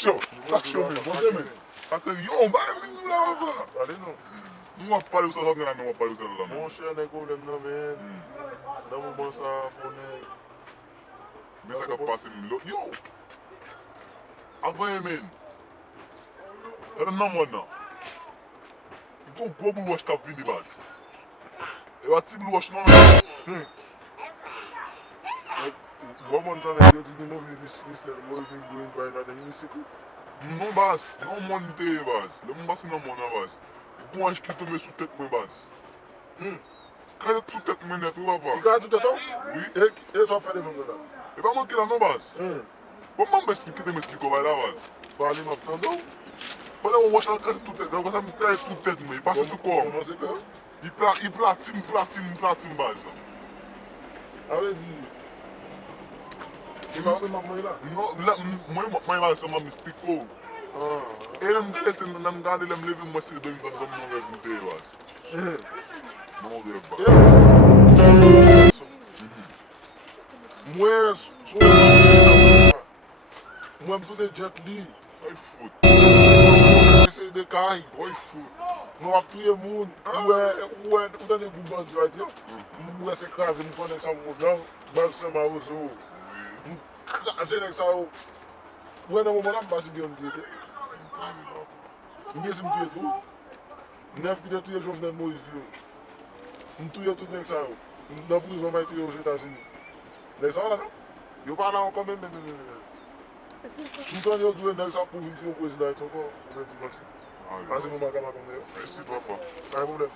show men. Você men. Aquele yo, vai me lá, pá. Ali não. Não aparece só alguém não aparece lá. Mon cher, n'est problème non men. Dans mon bon ça fone. Mais ça qui passe me yo. Avant men. Era não mano. Então o povo wòch tá vindo base. Eu ativo o wòch não. Vamos lá, eu digo não vi isso, não vi green by na município. Não base, não monte base. Não base não mona base. Eu acho que tu me sustenta com base. Cara, tu sustenta me neto lá base. Fica tudo então? Oui. E só faz vamos lá. E vamos aqui lá não base. Vamos me explicar, me explicou vai lá base. Vale mas então. Mas eu vou achar que tu tete, eu gosto de ter tu tete me, passa isso como. Você quer? E platin base. Allez-y. E vai uma mãe lá. Não, mãe vai ser uma me explicou. Ele me disse que não me dá ele me leva uma série de não resolver base. Não deu base. Moi, sou moi tudo de jet li. Oi foot. Esse de carro. Oi foot. Não atuia muito. Ué, o dane bumba de vai ter. Ué, se casa, me conexão com o não. Mas se mal uso. Assim é que saiu. Ué, não vou morar base de onde ele. Ninguém se me tuia tu. Nef que de tuia Jovenel Moïse. Não tuia tudo nem que saiu. Na prisão vai tuia os États-Unis. Nem ça là non? Eu parle encore même. Soutan eu dois nèg ça pour vir faire coisa là, encore. On va dire merci. Vas-y mon maman comme Merci papa. Pas de problème.